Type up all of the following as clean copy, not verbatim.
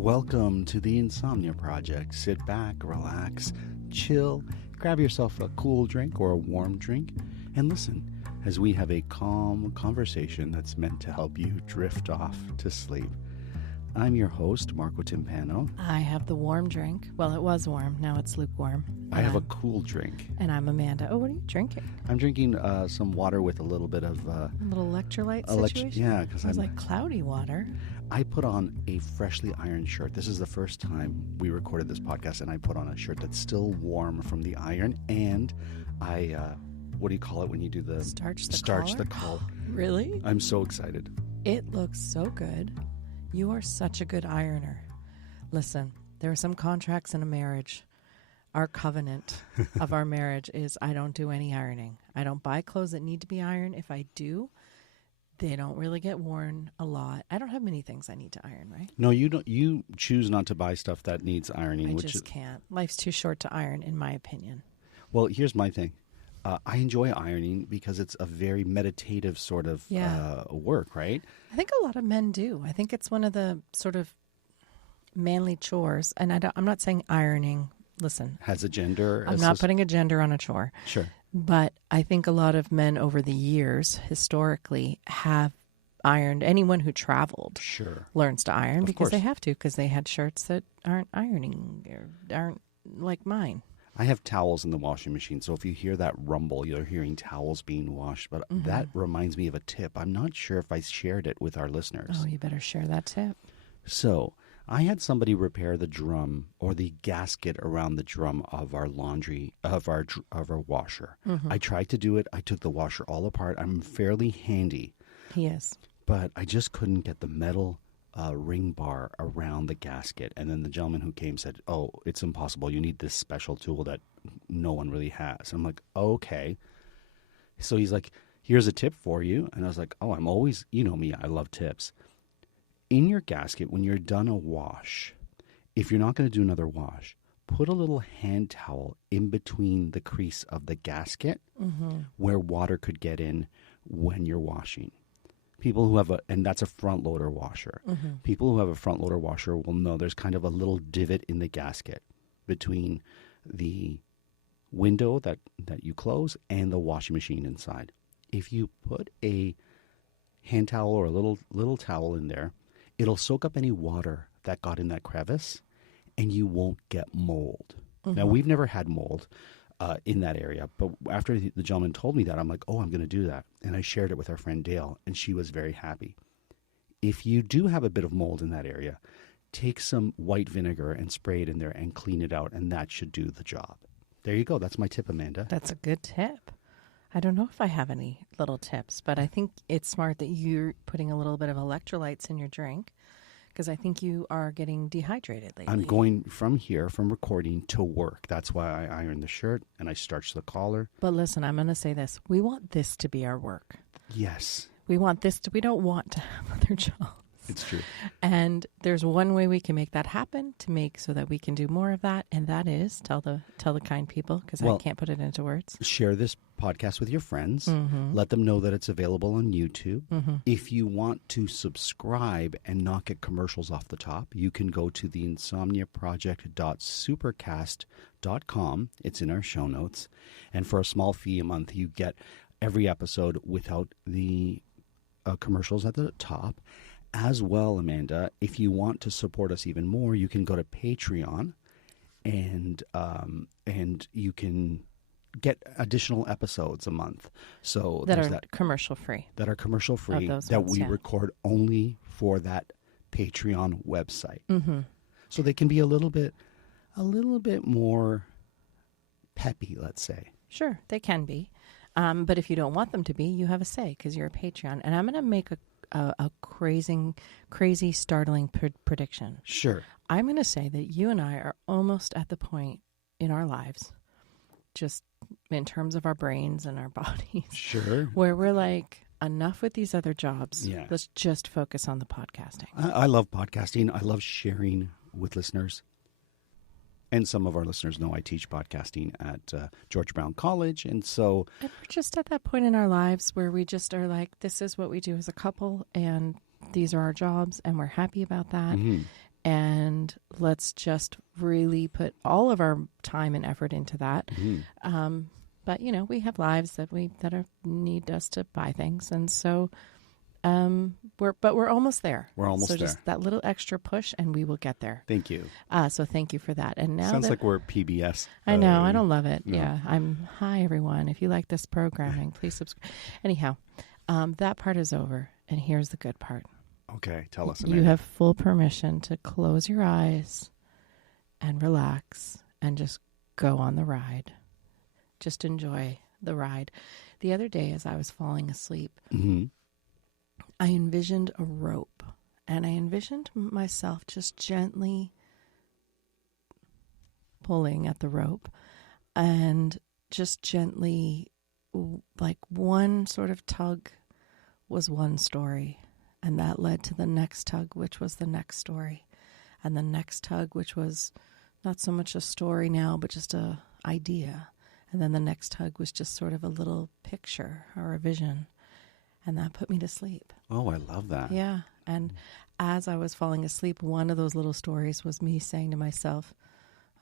Welcome to the Insomnia Project. Sit back, relax, chill, grab yourself a cool drink or a warm drink, and listen as we have a calm conversation that's meant to help you drift off to sleep. I'm your host, Marco Timpano. I have the warm drink. Well, it was warm. Now it's lukewarm. I have a cool drink. And I'm Amanda. Oh, what are you drinking? I'm drinking some water with a little bit of... a little electrolyte situation? Yeah, because it's like cloudy water. I put on a freshly ironed shirt. This is the first time we recorded this podcast, and I put on a shirt that's still warm from the iron, and I... what do you call it when you do the... Starch the collar. Really? I'm so excited. It looks so good. You are such a good ironer. Listen, there are some contracts in a marriage. Our covenant of our marriage is I don't do any ironing. I don't buy clothes that need to be ironed. If I do, they don't really get worn a lot. I don't have many things I need to iron, right? No, you don't. You choose not to buy stuff that needs ironing. I just can't. Life's too short to iron, in my opinion. Well, here's my thing. I enjoy ironing because it's a very meditative sort of work, right? I think a lot of men do. I think it's one of the sort of manly chores. And I'm not saying ironing, listen. Has a gender. I'm not putting a gender on a chore. Sure. But I think a lot of men over the years, historically, have ironed. Anyone who traveled learns to iron because they have to, because they had shirts that aren't ironing or aren't like mine. I have towels in the washing machine, so if you hear that rumble, you're hearing towels being washed. But that reminds me of a tip. I'm not sure if I shared it with our listeners. Oh, you better share that tip. So I had somebody repair the drum or the gasket around the drum of our laundry, of our washer. I tried to do it. I took the washer all apart. I'm fairly handy. He is. But I just couldn't get the metal ring bar around the gasket. And then the gentleman who came said, oh, it's impossible. You need this special tool that no one really has. I'm like, okay. So he's like, here's a tip for you. And I was like, oh, I'm always, you know me, I love tips. In your gasket, when you're done a wash, if you're not going to do another wash, put a little hand towel in between the crease of the gasket where water could get in when you're washing. People who have and that's a front loader washer. People who have a front loader washer will know there's kind of a little divot in the gasket between the window that you close and the washing machine inside. If you put a hand towel or a little towel in there, it'll soak up any water that got in that crevice, and you won't get mold. Now, we've never had mold in that area, but after the gentleman told me that, I'm like, oh, I'm going to do that. And I shared it with our friend Dale, and she was very happy. If you do have a bit of mold in that area, take some white vinegar and spray it in there and clean it out, and that should do the job. There you go. That's my tip, Amanda. That's a good tip. I don't know if I have any little tips, but I think it's smart that you're putting a little bit of electrolytes in your drink, because I think you are getting dehydrated lately. I'm going from recording to work. That's why I iron the shirt and I starch the collar. But listen, I'm going to say this. We want this to be our work. Yes. We don't want to have other jobs. It's true. And there's one way we can make that happen so that we can do more of that. And that is tell the kind people, because I can't put it into words. Share this podcast with your friends. Let them know that it's available on YouTube. If you want to subscribe and not get commercials off the top, you can go to the insomniaproject.supercast.com. It's in our show notes. And for a small fee a month, you get every episode without the commercials at the top. As well, Amanda, if you want to support us even more, you can go to Patreon, and you can get additional episodes a month. So that are commercial free. That are commercial free. That we record only for that Patreon website. So they can be a little bit more peppy, let's say. Sure, they can be. But if you don't want them to be, you have a say because you're a Patreon. And I'm going to make a crazy, startling prediction. Sure. I'm going to say that you and I are almost at the point in our lives, just in terms of our brains and our bodies, where we're like, enough with these other jobs. Yeah. Let's just focus on the podcasting. I love podcasting. I love sharing with listeners. And some of our listeners know I teach podcasting at George Brown College. And so... And we're just at that point in our lives where we just are like, this is what we do as a couple, and these are our jobs, and we're happy about that. and let's just really put all of our time and effort into that. Mm-hmm. But we have lives that need us to buy things, and so we're almost there. We're almost so there. Just that little extra push, and we will get there. Thank you. So thank you for that. And now Sounds like we're PBS. I know, I don't love it. No. Yeah, hi everyone. If you like this programming, please subscribe. Anyhow, that part is over, and here's the good part. Okay, tell us. You have full permission to close your eyes and relax and just go on the ride. Just enjoy the ride. The other day, as I was falling asleep, Mm-hmm. I envisioned a rope, and I envisioned myself just gently pulling at the rope, and just gently, like one sort of tug was one story, and that led to the next tug, which was the next story, and the next tug, which was not so much a story now, but just a idea, and then the next tug was just sort of a little picture or a vision. And that put me to sleep. Oh, I love that. Yeah. And as I was falling asleep, one of those little stories was me saying to myself,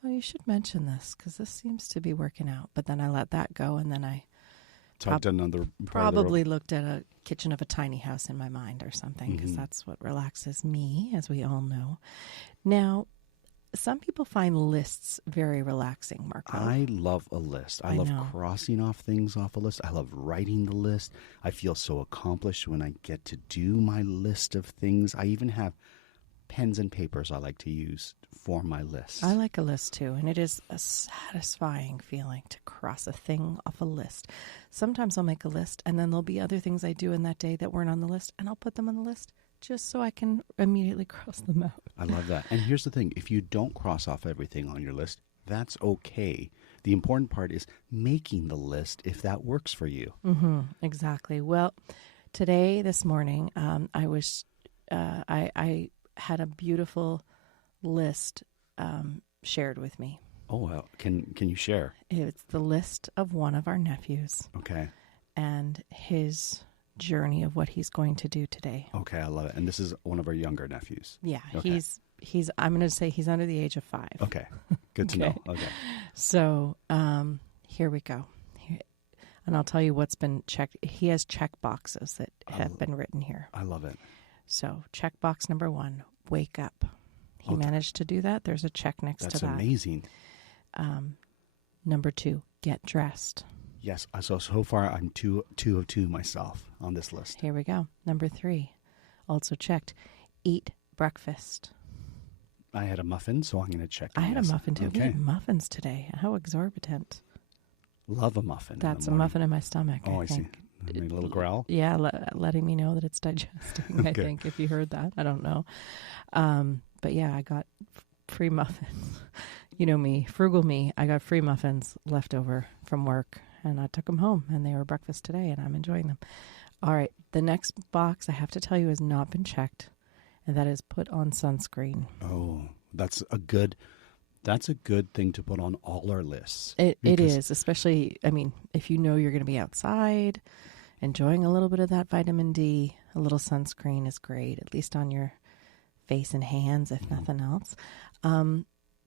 oh, you should mention this because this seems to be working out. But then I let that go, and then I Tugged another probably looked at a kitchen of a tiny house in my mind or something, because Mm-hmm. that's what relaxes me, as we all know. Now, some people find lists very relaxing, Marco. I love a list. I love crossing off things off a list. I love writing the list. I feel so accomplished when I get to do my list of things. I even have pens and papers I like to use for my list. I like a list too, and it is a satisfying feeling to cross a thing off a list. Sometimes I'll make a list, and then there'll be other things I do in that day that weren't on the list, and I'll put them on the list just so I can immediately cross them out. I love that. And here's the thing. If you don't cross off everything on your list, that's okay. The important part is making the list if that works for you. Mm-hmm, exactly. Well, this morning, I had a beautiful list shared with me. Oh, well, can you share? It's the list of one of our nephews Okay. and his journey of what he's going to do today. Okay, I love it. And this is one of our younger nephews. Yeah, Okay. he's I'm going to say he's under the age of 5. Okay, good to know. Okay. So here we go. And I'll tell you what's been checked. He has check boxes that have been written here. I love it. So check box number 1, wake up. He managed to do that. There's a check next to that. That's amazing. Number 2, get dressed. Yes. So far, I'm two of two myself on this list. Here we go. Number 3, also checked. Eat breakfast. I had a muffin, so I'm going to check. I had a muffin too. Okay. We had muffins today. How exorbitant. Love a muffin. That's a muffin in my stomach. Oh, I think. see. A little growl? Yeah, letting me know that it's digesting, I think, if you heard that. I don't know. But yeah, I got free muffins. You know me, frugal me. I got free muffins left over from work, and I took them home, and they were breakfast today, and I'm enjoying them. All right, the next box, I have to tell you, has not been checked, and that is put on sunscreen. Oh, that's a good thing to put on all our lists. It is, especially, I mean, if you know you're going to be outside, enjoying a little bit of that vitamin D, a little sunscreen is great, at least on your face and hands, if nothing else.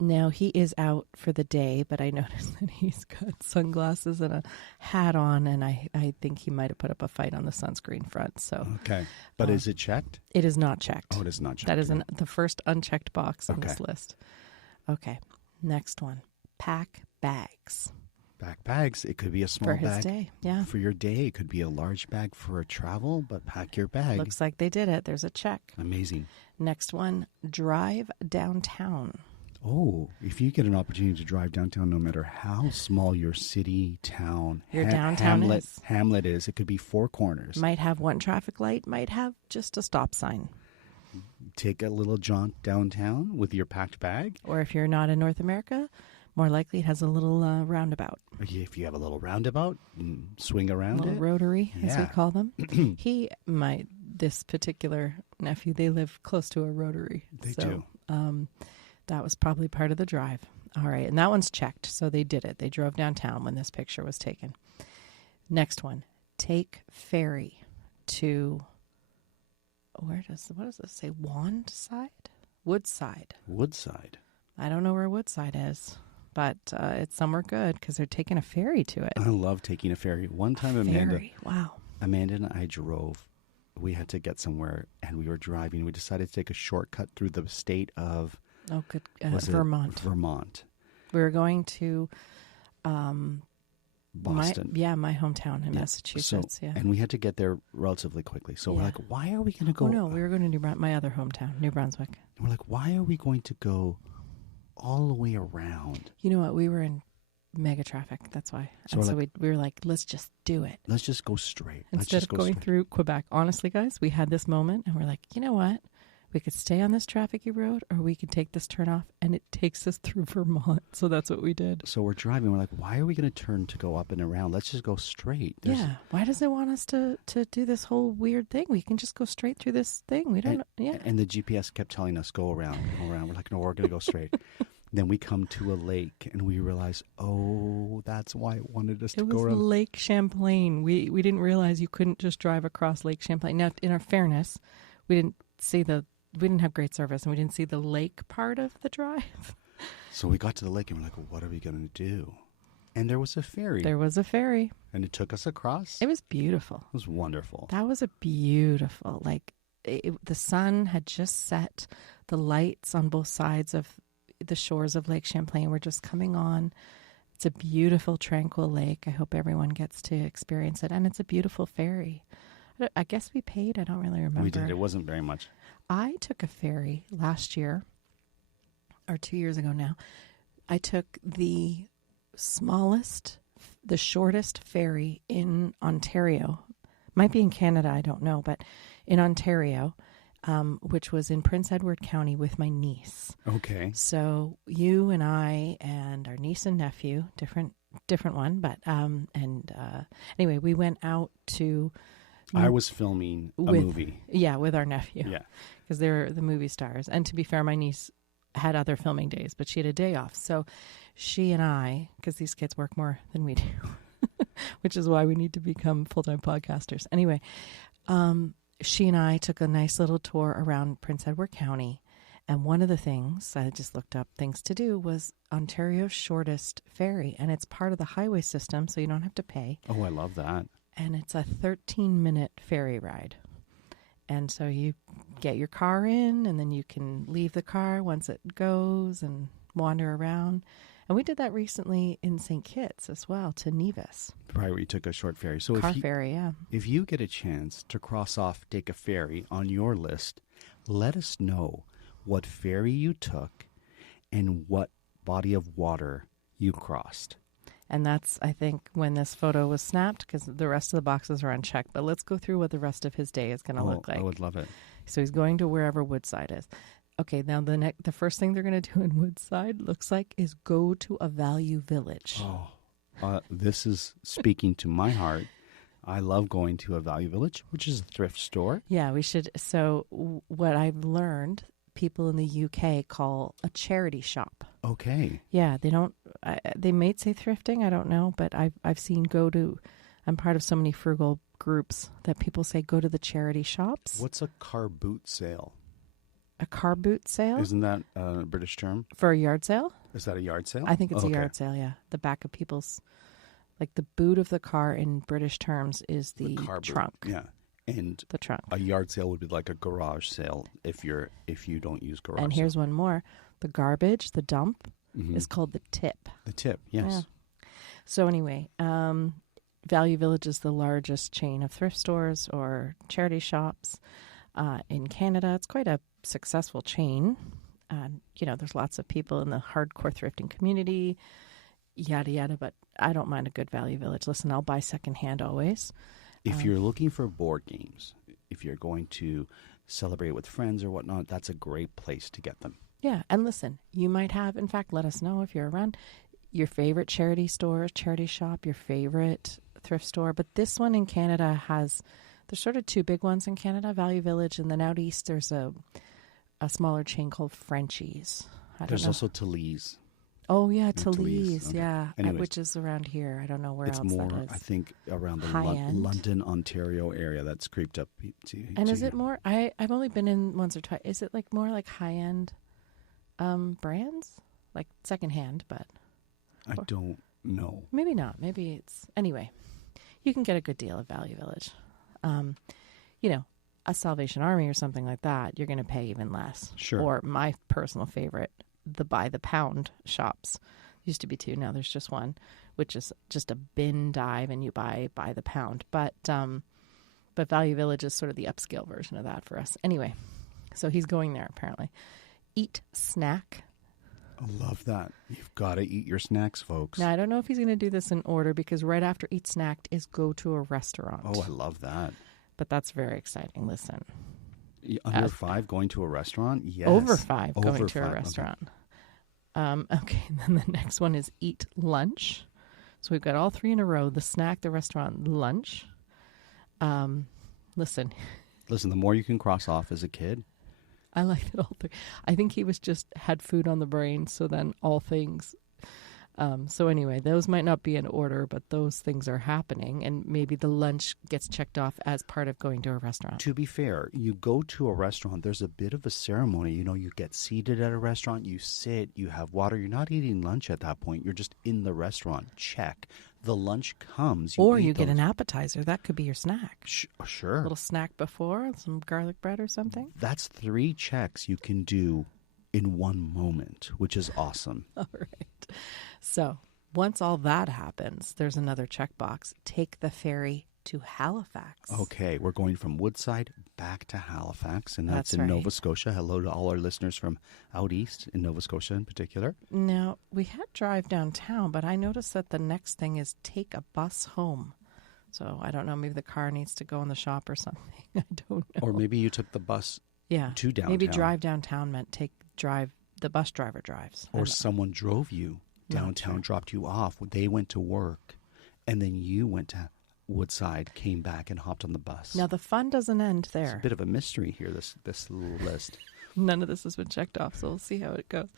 Now, he is out for the day, but I noticed that he's got sunglasses and a hat on, and I think he might have put up a fight on the sunscreen front. So, okay. But is it checked? It is not checked. Oh, it is not checked. That is the first unchecked box on this list. Okay, next one. Pack bags. Pack bags. It could be a small for his bag day. Yeah. for your day. It could be a large bag for a travel, but pack your bag. Looks like they did it. There's a check. Amazing. Next one, drive downtown. Oh, if you get an opportunity to drive downtown, no matter how small your city, town, Your downtown hamlet is, it could be 4 corners. Might have one traffic light, might have just a stop sign. Take a little jaunt downtown with your packed bag. Or if you're not in North America, more likely it has a little roundabout. If you have a little roundabout, swing around A little it. rotary, as we Yeah. call them. This particular nephew, they live close to a rotary. They do. That was probably part of the drive. All right, and that one's checked, so they did it. They drove downtown when this picture was taken. Next one, take ferry to, what does this say, Wandside? Woodside. Woodside. I don't know where Woodside is, but it's somewhere good because they're taking a ferry to it. I love taking a ferry. One time, Ferry, wow. Amanda and I drove. We had to get somewhere, and we were driving. We decided to take a shortcut through the state of Vermont. Vermont. We were going to Boston. my hometown in Massachusetts. And we had to get there relatively quickly. So we're like, why are we going to go? Oh, no, we were going to my other hometown, New Brunswick. And we're like, why are we going to go all the way around? You know what? We were in mega traffic. That's why. So we were like, let's just do it. Let's just go straight. Instead of going through Quebec. Honestly, guys, we had this moment and we're like, you know what? We could stay on this trafficy road or we could take this turn off, and it takes us through Vermont. So that's what we did. So we're driving. We're like, why are we going to turn to go up and around? Let's just go straight. Why does it want us to do this whole weird thing? We can just go straight through this thing. We don't know. Yeah. And the GPS kept telling us, go around, go around. We're like, no, we're going to go straight. Then we come to a lake and we realize, oh, that's why it wanted us to go around. It was Lake Champlain. We didn't realize you couldn't just drive across Lake Champlain. Now, in our fairness, we didn't have great service and we didn't see the lake part of the drive. So we got to the lake and we're like, well, what are we going to do? And there was a ferry. There was a ferry. And it took us across. It was beautiful. It was wonderful. That was a beautiful, the sun had just set. The lights on both sides of the shores of Lake Champlain were just coming on. It's a beautiful, tranquil lake. I hope everyone gets to experience it. And it's a beautiful ferry. I guess we paid. I don't really remember. We did. It wasn't very much. I took a ferry last year, or 2 years ago now. I took the shortest ferry in Ontario. Might be in Canada, I don't know, but in Ontario, which was in Prince Edward County with my niece. Okay. So you and I and our niece and nephew, different one, but anyway, we went out to. I was filming a movie. Yeah, with our nephew. Yeah. Because they're the movie stars. And to be fair, my niece had other filming days, but she had a day off. So she and I, because these kids work more than we do, which is why we need to become full-time podcasters. Anyway, she and I took a nice little tour around Prince Edward County. And one of the things, I just looked up things to do, was Ontario's shortest ferry. And it's part of the highway system, so you don't have to pay. Oh, I love that. And it's a 13-minute ferry ride. And so you get your car in, and then you can leave the car once it goes and wander around. And we did that recently in St. Kitts as well, to Nevis. Right, where you took a short ferry. So ferry, yeah. If you get a chance to cross off, take a ferry on your list, let us know what ferry you took and what body of water you crossed. And that's, I think, when this photo was snapped, because the rest of the boxes are unchecked. But let's go through what the rest of his day is going to look like. I would love it. So he's going to wherever Woodside is. Okay, now the first thing they're going to do in Woodside, looks like, is go to a value village. Oh, this is speaking to my heart. I love going to a value village, which is a thrift store. Yeah, we should. So what I've learned, people in the UK call a charity shop. Okay. Yeah, they don't. They may say thrifting. I don't know, but I've seen I'm part of so many frugal groups that people say go to the charity shops. What's a car boot sale? A car boot sale? Isn't that a British term? For a yard sale? Is that a yard sale? I think it's a yard sale. Yeah, the back of people's, like the boot of the car in British terms is the car trunk. Boot. Yeah. And the trunk. A yard sale would be like a garage sale if you don't use garage. And here's one more: the garbage, the dump, is called the tip. The tip, yes. Yeah. So anyway, Value Village is the largest chain of thrift stores or charity shops in Canada. It's quite a successful chain. There's lots of people in the hardcore thrifting community, yada yada. But I don't mind a good Value Village. Listen, I'll buy secondhand always. If you're looking for board games, if you're going to celebrate with friends or whatnot, that's a great place to get them. Yeah, and listen, you might have, in fact, let us know if you're around, your favorite charity store, charity shop, your favorite thrift store. But this one in Canada there's sort of two big ones in Canada, Value Village, and then out east there's a smaller chain called Frenchies. There's also Talese. Oh, yeah, Toulouse, Toulouse, okay. yeah, Anyways. which is around here. I don't know where It's else more, that I is. think, around the High end. London, Ontario area that's creeped up And to is here. it more? I've only been in once or twice. Is it like more like high end brands, like secondhand? But I don't know. maybe not. Maybe it's anyway. You can get a good deal at Value Village. You know, a Salvation Army or something like that, you're going to pay even less. Sure. Or my personal favorite, the by the pound shops. Used to be two, now there's just one, which is just a bin dive and you buy by the pound. But Value Village is sort of the upscale version of that for us. Anyway, so he's going there apparently. Eat, snack. I love that. You've got to eat your snacks, folks. Now, I don't know if he's going to do this in order because right after eat, snacked is go to a restaurant. Oh, I love that. But that's very exciting. Listen. Under 5 going to a restaurant? Yes. Over 5 going Over to 5. a restaurant. Okay, and then the next one is eat lunch. So we've got all 3 in a row: the snack, the restaurant, lunch. Listen, the more you can cross off as a kid. I like it all 3. I think he was just had food on the brain, so then all things. So anyway, those might not be in order, but those things are happening, and maybe the lunch gets checked off as part of going to a restaurant. To be fair, you go to a restaurant, there's a bit of a ceremony. You know, you get seated at a restaurant, you sit, you have water. You're not eating lunch at that point. You're just in the restaurant. Check. The lunch comes. Or you get an appetizer. That could be your snack. Sure. A little snack before, some garlic bread or something. That's 3 checks you can do in one moment, which is awesome. All right. So once all that happens, there's another checkbox. Take the ferry to Halifax. Okay, we're going from Woodside back to Halifax, and that's in right. Nova Scotia. Hello to all our listeners from out east, in Nova Scotia in particular. Now, we had drive downtown, but I noticed that the next thing is take a bus home. So I don't know, maybe the car needs to go in the shop or something. I don't know. Or maybe you took the bus to downtown. Maybe drive downtown meant the bus driver drives. Or someone drove you downtown, dropped you off. They went to work, and then you went to Woodside, came back, and hopped on the bus. Now, the fun doesn't end there. It's a bit of a mystery here, this little list. None of this has been checked off, so we'll see how it goes.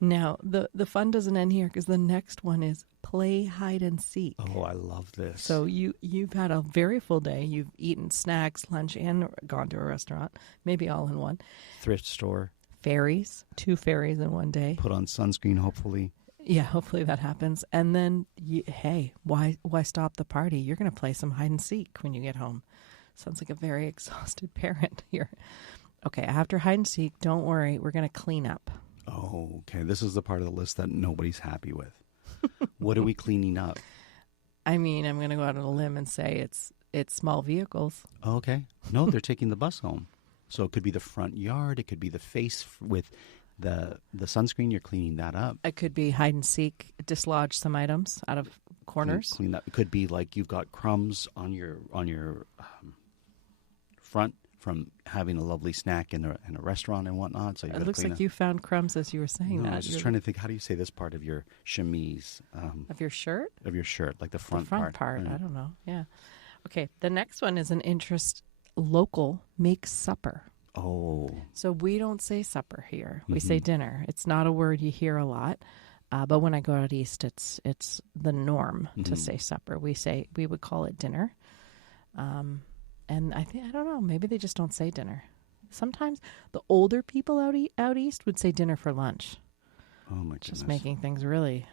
Now, the fun doesn't end here because the next one is play hide and seek. Oh, I love this. So you've had a very full day. You've eaten snacks, lunch, and gone to a restaurant, maybe all in one. Thrift store. Ferries, 2 ferries in one day. Put on sunscreen, hopefully. Yeah, hopefully that happens. And then, hey, why stop the party? You're going to play some hide and seek when you get home. Sounds like a very exhausted parent here. Okay, after hide and seek, don't worry, we're going to clean up. Oh, okay. This is the part of the list that nobody's happy with. What are we cleaning up? I mean, I'm going to go out on a limb and say it's small vehicles. Okay. No, they're taking the bus home. So it could be the front yard. It could be the face with the sunscreen. You're cleaning that up. It could be hide and seek, dislodge some items out of corners. Clean that. It could be like you've got crumbs on your front from having a lovely snack in a restaurant and whatnot. So you It looks like you found crumbs as you were saying that. I was just trying to think, how do you say this part of your chemise? Of your shirt? Of your shirt, like the front part. Right. I don't know. Yeah. Okay. The next one is an interest. Local make supper. Oh. So we don't say supper here. We say dinner. It's not a word you hear a lot. But when I go out east, it's the norm to say supper. We would call it dinner. And I don't know, maybe they just don't say dinner. Sometimes the older people out east would say dinner for lunch. Oh my goodness. Just making things really,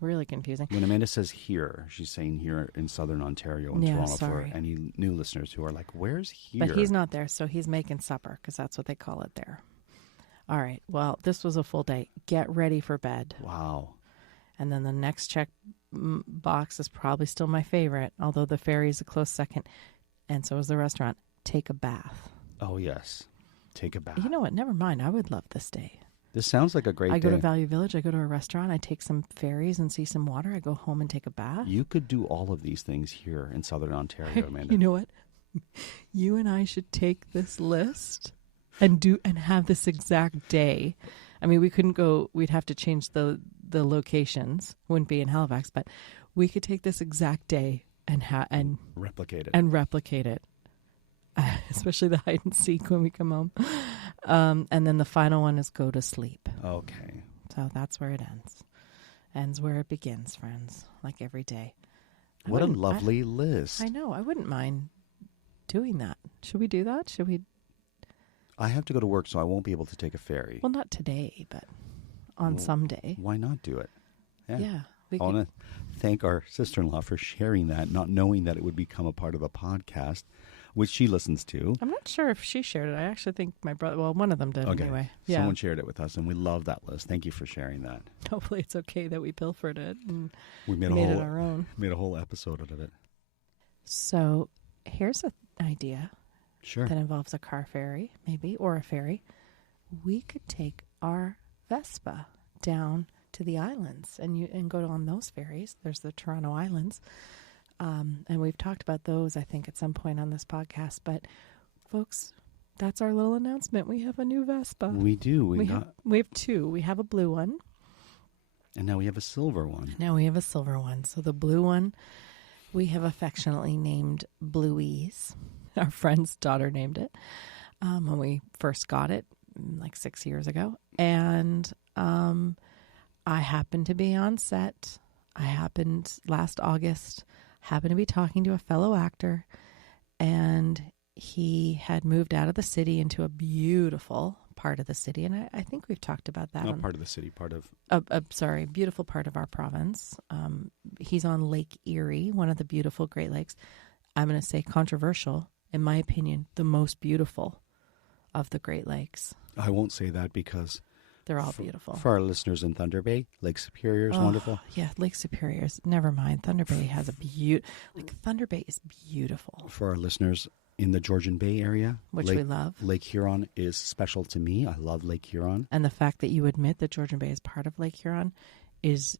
really confusing. When Amanda says here, she's saying here in Southern Ontario and Toronto for any new listeners who are like, where's here? But he's not there, so he's making supper because that's what they call it there. All right, well, this was a full day. Get ready for bed. Wow. And then the next check box is probably still my favorite, although the ferry is a close second. And so is the restaurant. Take a bath. Oh, yes. Take a bath. You know what? Never mind. I would love this day. This sounds like a great day. I go to Value Village. I go to a restaurant. I take some ferries and see some water. I go home and take a bath. You could do all of these things here in Southern Ontario, Amanda. You know what? You and I should take this list and have this exact day. I mean, we couldn't go. We'd have to change the locations. Wouldn't be in Halifax, but we could take this exact day and replicate it, especially the hide and seek when we come home. And then the final one is go to sleep. Okay. So that's where it ends. Ends where it begins, friends, like every day. What a lovely list. I know. I wouldn't mind doing that. Should we do that? Should we? I have to go to work, so I won't be able to take a ferry. Well, not today, but on some day. Why not do it? Yeah. I want to thank our sister-in-law for sharing that, not knowing that it would become a part of a podcast, which she listens to. I'm not sure if she shared it. I actually think my brother, well, one of them did anyway. Yeah. Someone shared it with us, and we love that list. Thank you for sharing that. Hopefully it's okay that we pilfered it and we made it our own. Made a whole episode out of it. So here's an idea. Sure. That involves a car ferry, maybe, or a ferry. We could take our Vespa down to the islands and go on those ferries. There's the Toronto Islands. And we've talked about those, I think, at some point on this podcast. But, folks, that's our little announcement. We have a new Vespa. We do. We have two. We have a blue one. And now we have a silver one. So the blue one, we have affectionately named Bluey's. Our friend's daughter named it when we first got it, like 6 years ago. And I happened to be on set. Last August, happened to be talking to a fellow actor, and he had moved out of the city into a beautiful part of the city. And I think we've talked about that. Not part of the city, part of... beautiful part of our province. He's on Lake Erie, one of the beautiful Great Lakes. I'm going to say controversial. In my opinion, the most beautiful of the Great Lakes. I won't say that because... They're all beautiful. For our listeners in Thunder Bay, Lake Superior is wonderful. Yeah, Lake Superior is... Never mind. Thunder Bay has Thunder Bay is beautiful. For our listeners in the Georgian Bay area... Which we love. Lake Huron is special to me. I love Lake Huron. And the fact that you admit that Georgian Bay is part of Lake Huron is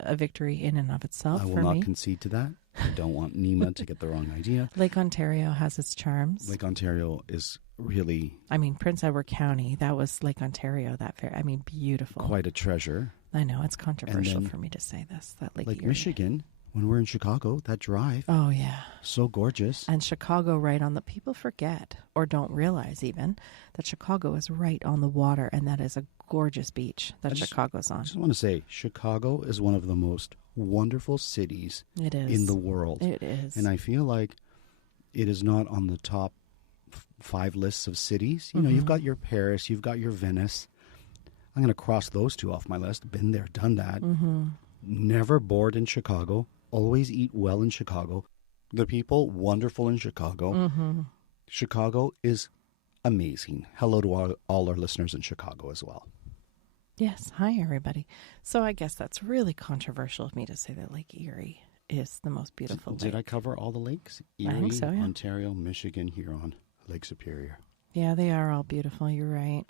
a victory in and of itself for me. I will not concede to that. I don't want Nima to get the wrong idea. Lake Ontario has its charms. Lake Ontario is really... I mean, Prince Edward County, that was Lake Ontario, that fair. I mean, beautiful. Quite a treasure. I know, it's controversial for me to say this. That Lake Erie. Michigan, when we're in Chicago, that drive. Oh, yeah. So gorgeous. And Chicago right on the... People forget, or don't realize even, that Chicago is right on the water, and that is a gorgeous beach that Chicago's on. I just want to say, Chicago is one of the most wonderful cities in the world. It is. And I feel like it is not on the top 5 lists of cities. You know, you've got your Paris, you've got your Venice. I'm going to cross those two off my list. Been there, done that. Never bored in Chicago. Always eat well in Chicago. The people, wonderful in Chicago. Chicago is amazing. Hello to all our listeners in Chicago as well. Yes. Hi, everybody. So I guess that's really controversial of me to say that Lake Erie is the most beautiful lake. Did I cover all the lakes? Erie, I think so, yeah. Ontario, Michigan, Huron, Lake Superior. Yeah, they are all beautiful. You're right.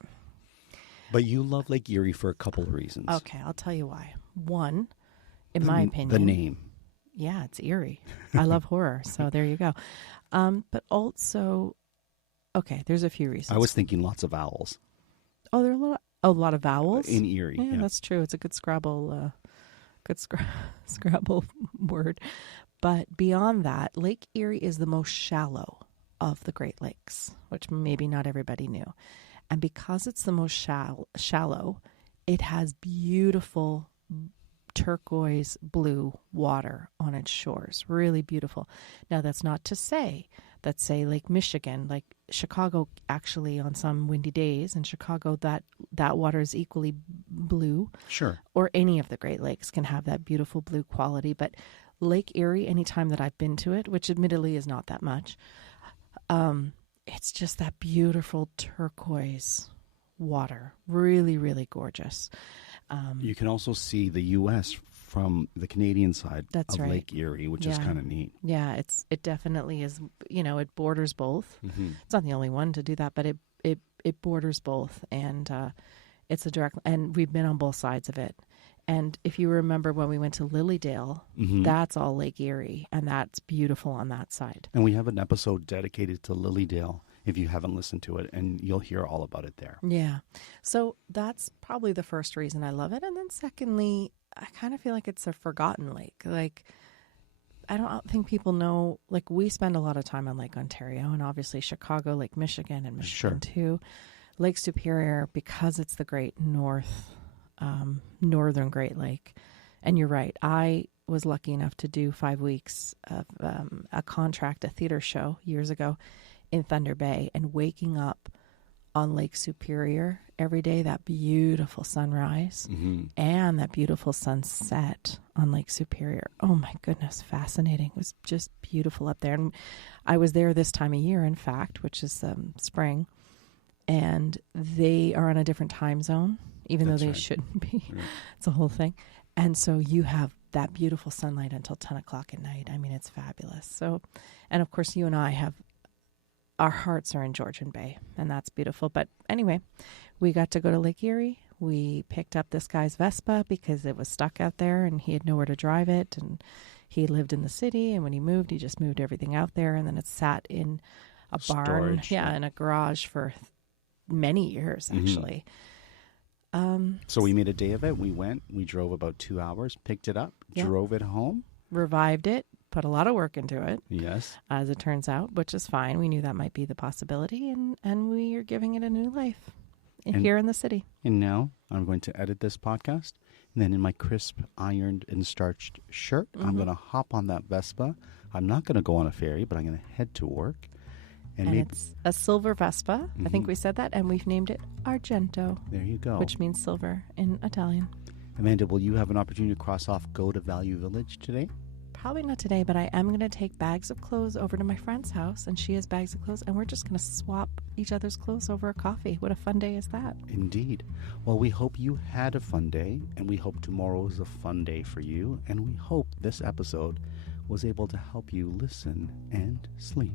But you love Lake Erie for a couple of reasons. Okay, I'll tell you why. One, in my opinion. The name. Yeah, it's eerie. I love horror, so there you go. But also, okay, there's a few reasons. I was thinking lots of owls. Oh, there are a lot of vowels? In Erie, yeah. That's true. It's a good Scrabble Scrabble word. But beyond that, Lake Erie is the most shallow of the Great Lakes, which maybe not everybody knew. And because it's the most shallow, it has beautiful turquoise blue water on its shores. Really beautiful. Now, that's not to say that, say, Lake Michigan, like Chicago, actually on some windy days in Chicago, that water is equally blue. Sure. Or any of the Great Lakes can have that beautiful blue quality. But Lake Erie, anytime that I've been to it, which admittedly is not that much, it's just that beautiful turquoise water. Really, really gorgeous. You can also see the U.S. from the Canadian side of Lake Erie, which is kind of neat. Yeah, it definitely is. You know, it borders both. It's not the only one to do that, but it borders both, and it's a direct. And we've been on both sides of it. And if you remember when we went to Lilydale, that's all Lake Erie, and that's beautiful on that side. And we have an episode dedicated to Lilydale, if you haven't listened to it, and you'll hear all about it there. Yeah. So that's probably the first reason I love it. And then secondly, I kind of feel like it's a forgotten lake. Like, I don't think people know, like, we spend a lot of time on Lake Ontario, and obviously Chicago, Lake Michigan, and Michigan too. Lake Superior, because it's the great north northern Great Lake. And you're right. I was lucky enough to do 5 weeks of a contract, a theater show years ago in Thunder Bay, and waking up on Lake Superior every day, that beautiful sunrise and that beautiful sunset on Lake Superior. Oh my goodness, fascinating. It was just beautiful up there. And I was there this time of year, in fact, which is spring, and they are on a different time zone, even though they shouldn't be. Right. It's a whole thing. And so you have that beautiful sunlight until 10 o'clock at night. I mean, it's fabulous. So, and of course, you and I have, our hearts are in Georgian Bay, and that's beautiful. But anyway, we got to go to Lake Erie. We picked up this guy's Vespa because it was stuck out there and he had nowhere to drive it. And he lived in the city. And when he moved, he just moved everything out there. And then it sat in a barn. Storage, yeah, in a garage for many years, actually. So we made a day of it. We went, we drove about 2 hours, picked it up, drove it home. Revived it, put a lot of work into it. Yes. As it turns out, which is fine. We knew that might be the possibility, and we are giving it a new life here in the city. And now I'm going to edit this podcast. And then in my crisp, ironed and starched shirt, I'm going to hop on that Vespa. I'm not going to go on a ferry, but I'm going to head to work. And it's a silver Vespa. I think we said that. And we've named it Argento. There you go. Which means silver in Italian. Amanda, will you have an opportunity to cross off Go to Value Village today? Probably not today, but I am going to take bags of clothes over to my friend's house, and she has bags of clothes, and we're just going to swap each other's clothes over a coffee. What a fun day is that? Indeed. Well, we hope you had a fun day, and we hope tomorrow is a fun day for you, and we hope this episode was able to help you listen and sleep.